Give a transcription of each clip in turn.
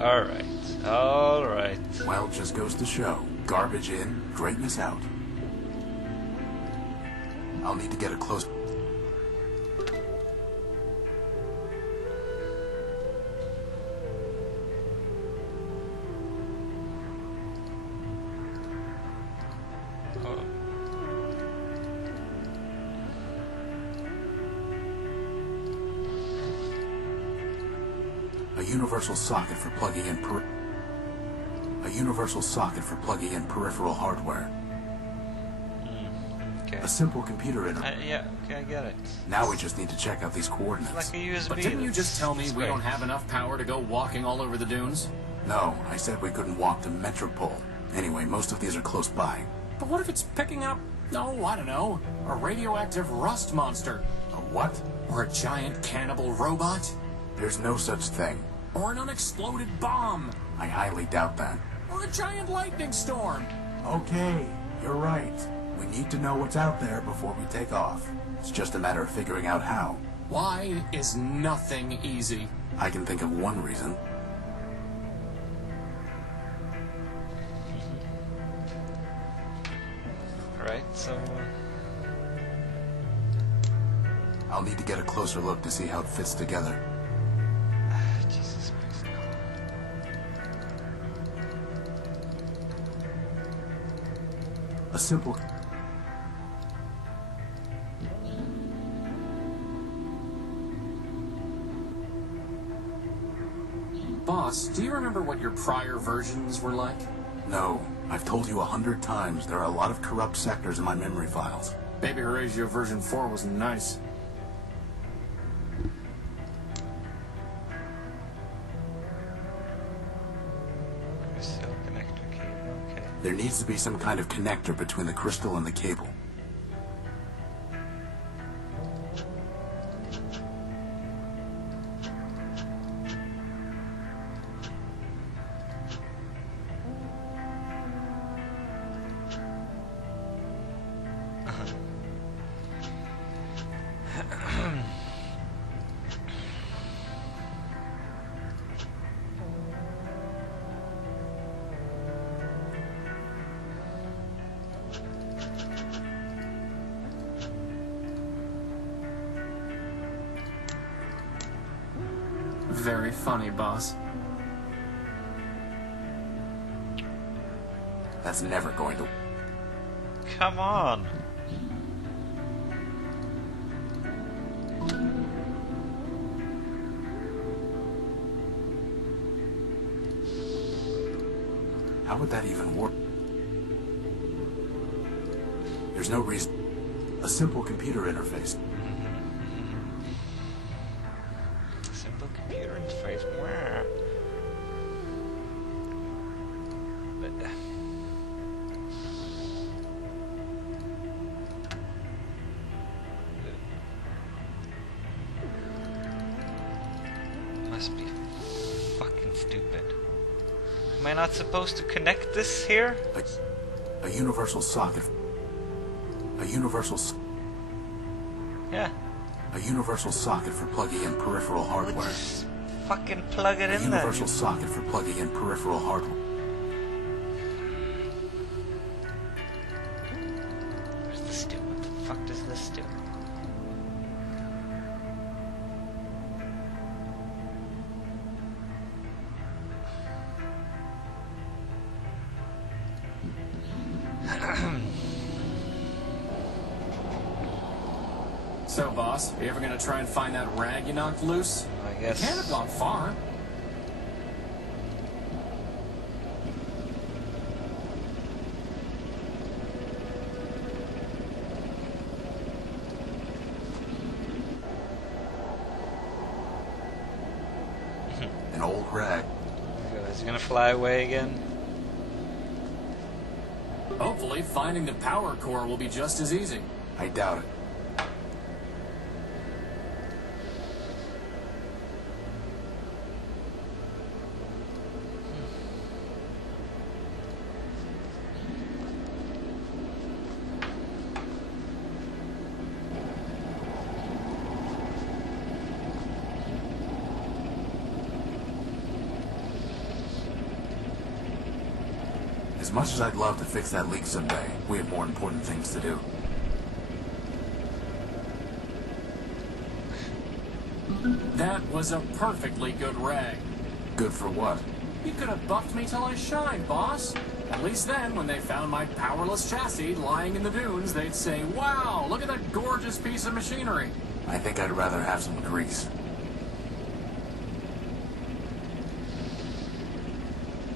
Alright. Alright. Well, just goes to show. Garbage in, greatness out. I'll need to get a close... A universal socket for plugging in peripheral hardware. Okay. A simple computer interface. Yeah, okay, I get it. Now we just need to check out these coordinates. Like a USB. But didn't you just tell me we great. don't have enough power to go walking all over the dunes? No, I said we couldn't walk to Metropole. Anyway, most of these are close by. But what if it's picking up, oh, I don't know, a radioactive rust monster? A what? Or a giant cannibal robot? There's no such thing. Or an unexploded bomb? I highly doubt that. Or a giant lightning storm? Okay, you're right. We need to know what's out there before we take off. It's just a matter of figuring out how. Why is nothing easy? I can think of one reason. Alright, so... I'll need to get a closer look to see how it fits together. Jesus Christ. A simple... Boss, do you remember what your prior versions were like? No, I've told you 100 times there are a lot of corrupt sectors in my memory files. Baby Horatio version 4 was nice. Crystal connector cable, okay. There needs to be some kind of connector between the crystal and the cable. Very funny, boss. That's never going to... Come on! How would that even work? There's no reason... A simple computer interface. Simple computer interface. Wah. But, must be fucking stupid. Am I not supposed to connect this here? A universal socket. A universal... Yeah. A universal socket for plugging in peripheral hardware. Just fucking plug it A in there. universal socket for plugging in peripheral hardware. Where's this do? What the fuck does this do? So, boss, are you ever gonna try and find that rag you knocked loose? I guess. Can't have gone far. An old rag. Is he gonna fly away again? Hopefully, finding the power core will be just as easy. I doubt it. As much as I'd love to fix that leak someday, we have more important things to do. That was a perfectly good rag. Good for what? You could have buffed me till I shined, boss. At least then, when they found my powerless chassis lying in the dunes, they'd say, wow, look at that gorgeous piece of machinery. I think I'd rather have some grease.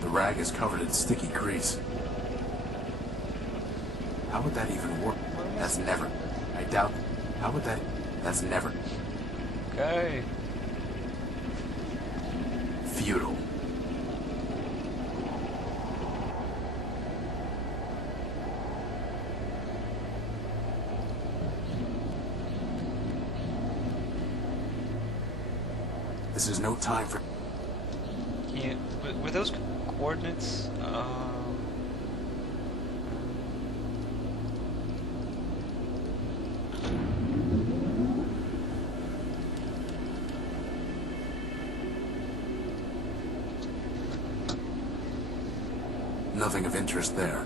The rag is covered in sticky grease. How would that even work? That's never... I doubt... How would that... That's never... Okay. Futile. This is no time for... Yeah, were those coordinates? Nothing of interest there.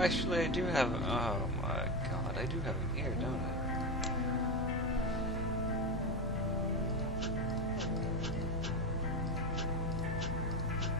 Actually, I do have... Oh my god, I do have it here, don't I?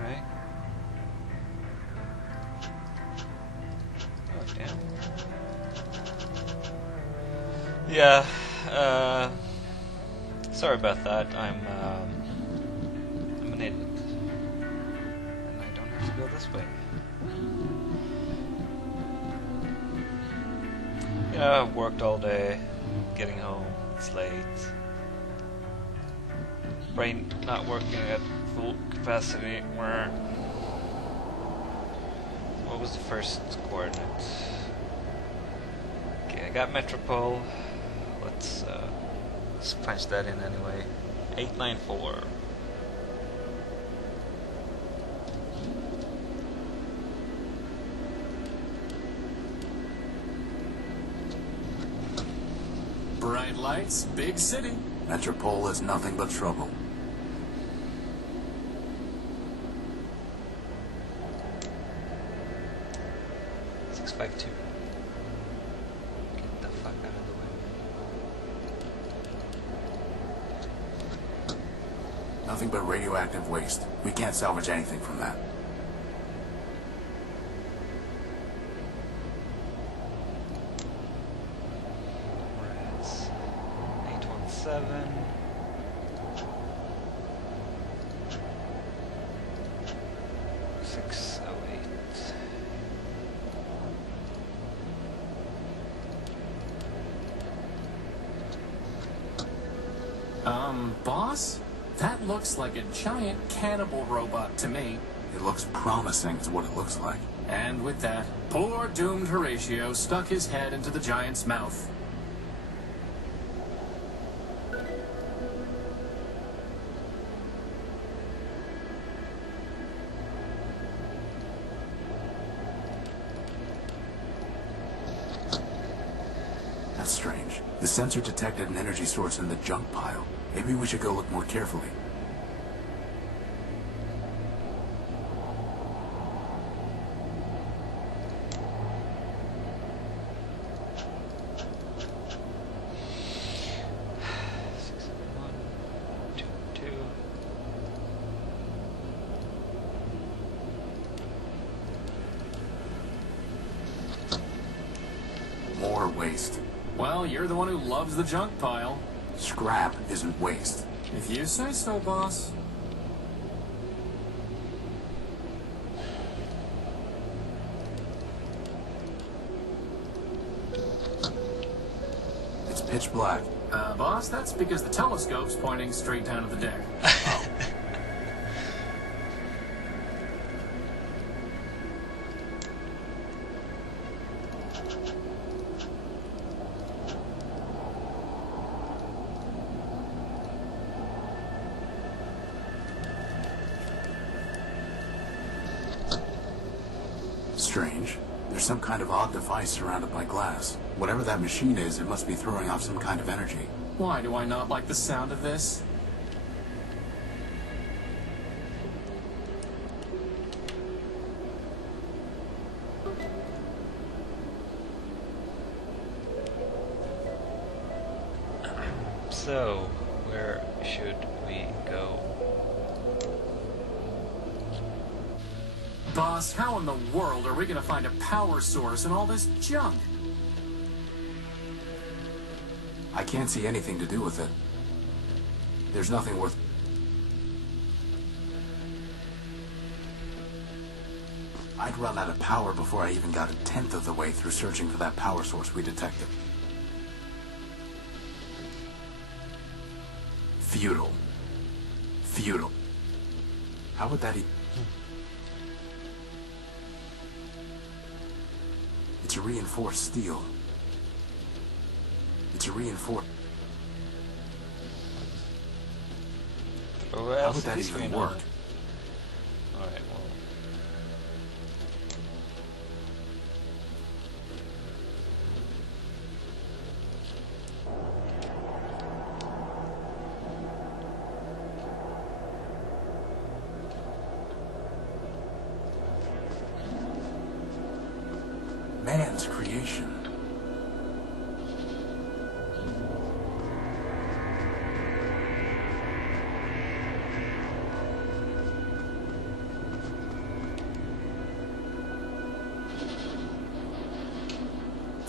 Right? Oh, damn. Yeah, sorry about that. I'm an idiot. And I don't have to go this way. Yeah, I've worked all day, getting home, it's late. Brain not working at full capacity. What was the first coordinate? Okay, I got Metropole. Let's punch that in anyway. 894. Bright lights, big city. Metropole is nothing but trouble. Expect to get the fuck out of the way. Nothing but radioactive waste. We can't salvage anything from that. Rats. 817. Boss? That looks like a giant cannibal robot to me. It looks promising is what it looks like. And with that, poor doomed Horatio stuck his head into the giant's mouth. That's strange. The sensor detected an energy source in the junk pile. Maybe we should go look more carefully. More waste. Well, you're the one who loves the junk pile. Scrap isn't waste. If you say so, boss. It's pitch black. Boss, that's because the telescope's pointing straight down at the deck. strange. There's some kind of odd device surrounded by glass. Whatever that machine is, it must be throwing off some kind of energy. Why do I not like the sound of this? So, where should we go? Boss, how in the world are we gonna find a power source in all this junk? I can't see anything to do with it. There's nothing worth... I'd run out of power before I even got a tenth of the way through searching for that power source we detected. Futile. Futile. How would that It's a reinforced steel. It's a reinforced... Or How else would that at least we even know. work? Alright, well. Man's creation.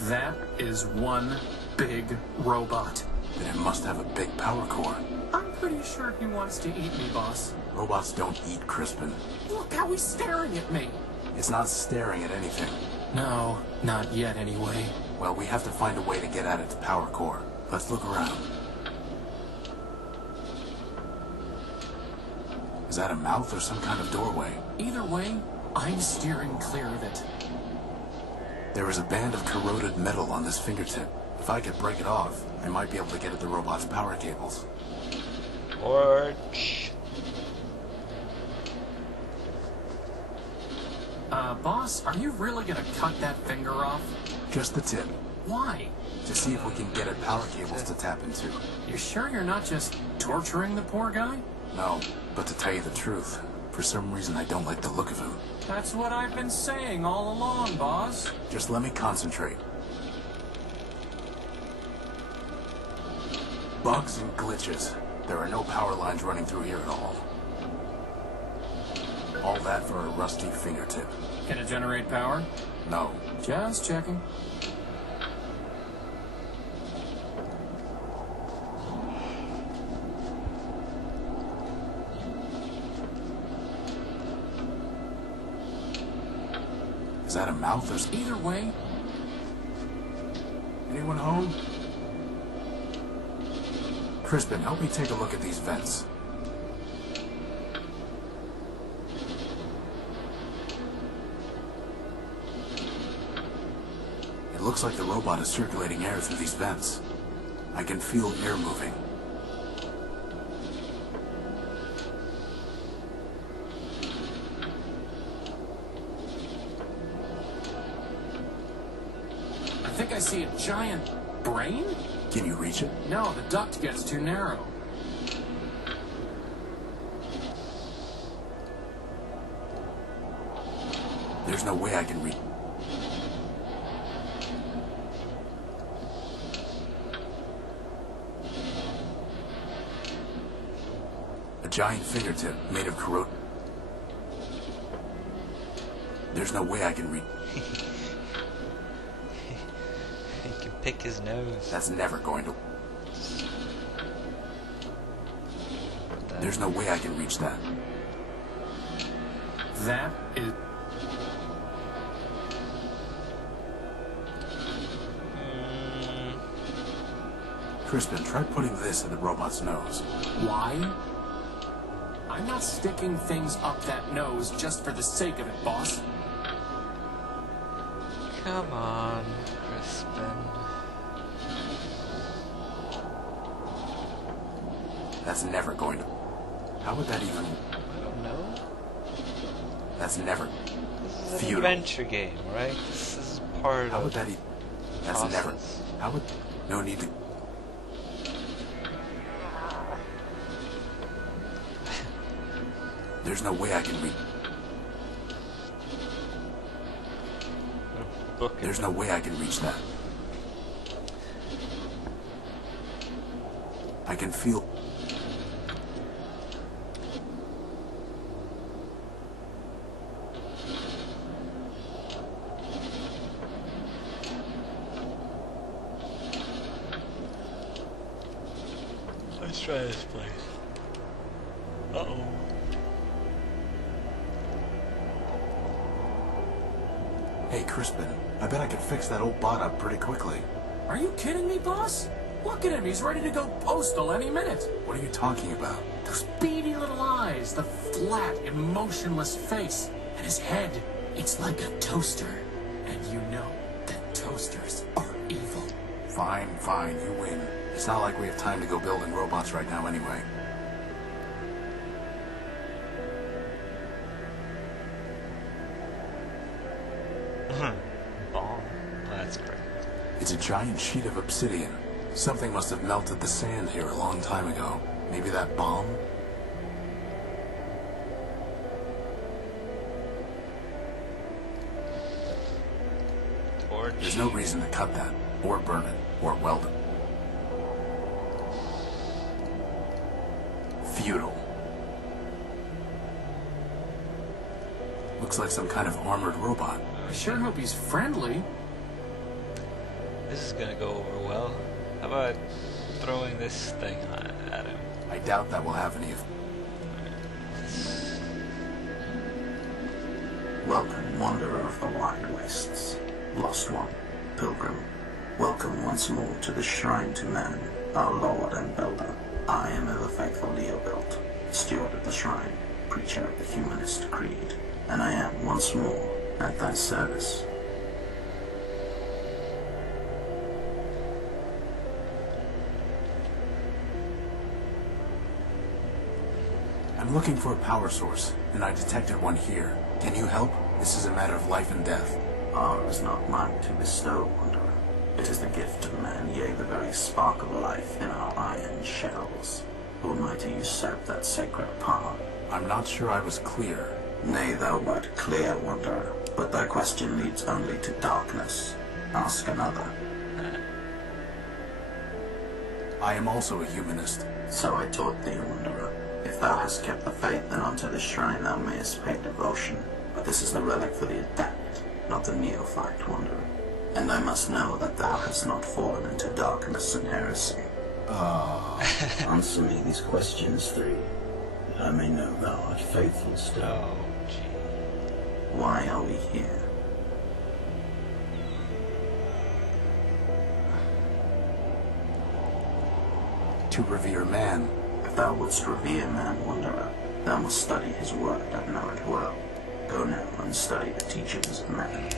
That is one big robot. Then it must have a big power core. I'm pretty sure he wants to eat me, boss. Robots don't eat Crispin. Look how he's staring at me. It's not staring at anything. No, not yet anyway. Well, we have to find a way to get at its power core. Let's look around. Is that a mouth or some kind of doorway? Either way, I'm steering clear of it. There is a band of corroded metal on this fingertip. If I could break it off, I might be able to get at the robot's power cables. Torch. Boss, are you really gonna cut that finger off? Just the tip, Why? to see if we can get at power cables to tap into. You sure you're not just torturing the poor guy? No, but to tell you the truth, for some reason I don't like the look of him. That's what I've been saying all along, boss. Just let me concentrate. Bugs and glitches. There are no power lines running through here at all. All that for a rusty fingertip. Can it generate power? No. Just checking. Is that a mouth or... Either way, Anyone home? Crispin, help me take a look at these vents. It looks like the robot is circulating air through these vents. I can feel air moving. I think I see a giant brain? Can you reach it? No, the duct gets too narrow. There's no way I can reach... A giant fingertip made of corrode... There's no way I can reach... He can pick his nose. That's never going to... There's no way I can reach that. That is... Crispin, try putting this in the robot's nose. Why? I'm not sticking things up that nose just for the sake of it, boss. Come on, Crispin. That's never going to... How would that even... I don't know. That's never... This is an Feudal. adventure game, right? This is part How of would that even... That's process. never... How would... No need to... There's no way I can read... Book There's no way I can reach that. I can feel... Let's try this place. Uh-oh. Hey, Crispin, I bet I could fix that old bot up pretty quickly. Are you kidding me, boss? Look at him, he's ready to go postal any minute. What are you talking about? Those beady little eyes, the flat, emotionless face, and his head, it's like a toaster. And you know that toasters are evil. Fine, fine, you win. It's not like we have time to go building robots right now anyway. Bomb. That's great. It's a giant sheet of obsidian. Something must have melted the sand here a long time ago. Maybe that bomb? Torch. There's no reason to cut that, or burn it, or weld it. Feudal. Looks like some kind of armored robot. I sure hope he's friendly. This is gonna go over well. How about throwing this thing at him? I doubt that will have any of... Welcome, wanderer of the wide wastes, lost one, pilgrim. Welcome once more to the shrine to man, our lord and builder. I am ever faithful Leobilt, steward of the shrine, preacher of the humanist creed, and I am once more at thy service. I'm looking for a power source, and I detected one here. Can you help? This is a matter of life and death. Ours is not mine to bestow, wanderer. It is the gift of man, yea, the very spark of life in our iron shells. Who am I to usurp that sacred power? I'm not sure I was clear. Nay, thou wert clear, wanderer, but thy question leads only to darkness. Ask another. I am also a humanist. So I taught thee, wanderer. If thou hast kept the faith, then unto this shrine thou mayest pay devotion. But this is the relic for the adept, not the neophyte, wanderer. And I must know that thou hast not fallen into darkness and heresy. Answer me these questions three, that I may know thou art faithful still. Oh, gee. Why are we here? To revere man. If thou wouldst revere man, wanderer, thou must study his word and know it well. Go now and study the teachings of man.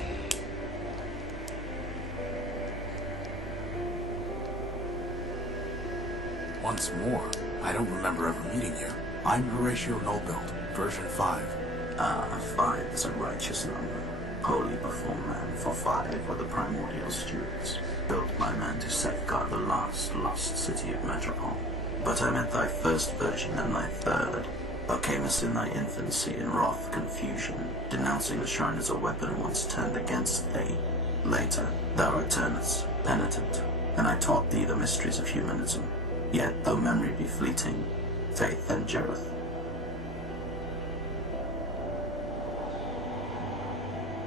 Once more, I don't remember ever meeting you. I'm Horatio Nullbuild, version 5. 5 is a righteous number, holy before man, for 5 were the primordial stewards, built by man to safeguard the last lost city of Metropole. But I met thy first version and thy third. Thou camest in thy infancy in wrath confusion, denouncing the shrine as a weapon once turned against thee. Later, thou returnest, penitent, and I taught thee the mysteries of humanism. Yet, though memory be fleeting, faith endureth.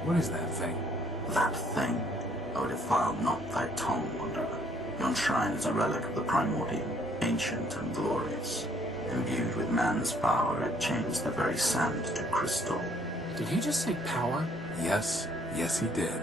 What is that thing? That thing, O defile not thy tongue, wanderer. Yon shrine is a relic of the primordial, ancient and glorious. Imbued with man's power, it changed the very sand to crystal. Did he just say power? Yes, yes he did.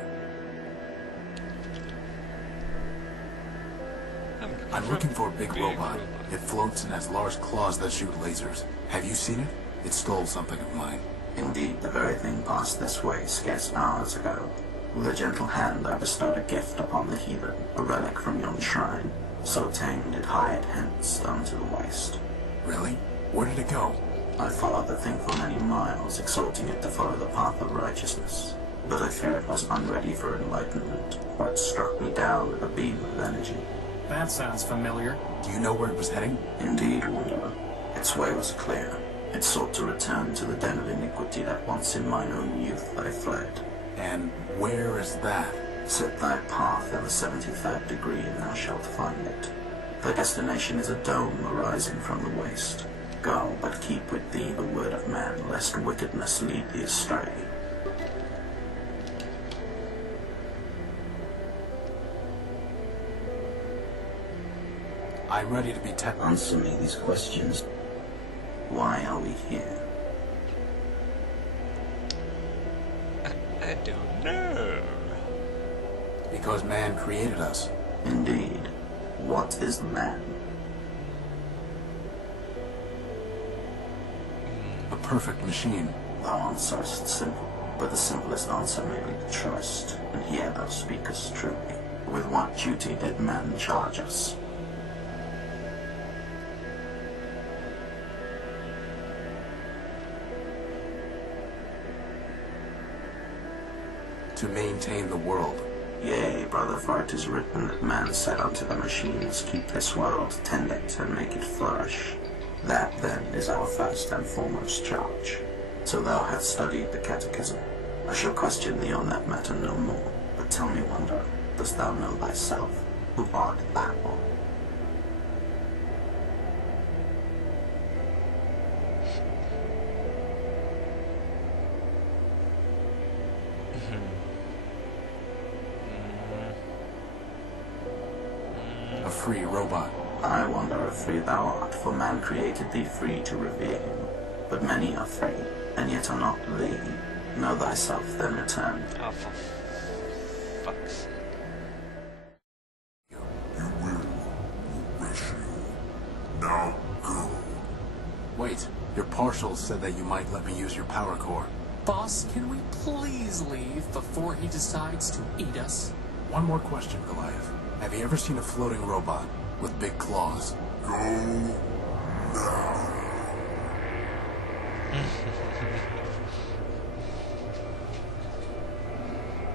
I'm looking for a big robot. It floats and has large claws that shoot lasers. Have you seen it? It stole something of mine. Indeed, the very thing passed this way scarce hours ago. With a gentle hand I bestowed a gift upon the heathen, a relic from yon shrine. So tamed it hied hence unto the waste. Really? Where did it go? I followed the thing for many miles, exhorting it to follow the path of righteousness. But I fear it was unready for enlightenment, or it struck me down with a beam of energy. That sounds familiar. Do you know where it was heading? Indeed, Wanderer. Its way was clear. It sought to return to the den of iniquity that once in mine own youth I fled. And where is that? Set thy path in the 73rd degree, and thou shalt find it. Thy destination is a dome arising from the waste. Go, but keep with thee the word of man, lest wickedness lead thee astray. I'm ready to be Answer me these questions. Why are we here? I don't know. Because man created us. Indeed. What is man? A perfect machine. Thou answerest simple, but the simplest answer may be trust, and here thou speakest truly. With what duty did man charge us? To maintain the world. Yea, brother, for it is written that man said unto the machines, keep this world, tend it, and make it flourish. That, then, is our first and foremost charge. So thou hast studied the catechism. I shall question thee on that matter no more. But tell me, Wanderer, dost thou know thyself? Who art thou? A free robot. I wonder if free thou art, for man created thee free to revere him. But many are free, and yet are not thee. Know thyself, then return. Oh, for fuck's sake. You wish you. Now go. Wait, your partials said that you might let me use your power core. Boss, can we please leave before he decides to eat us? One more question, Goliath. Have you ever seen a floating robot with big claws? Go now.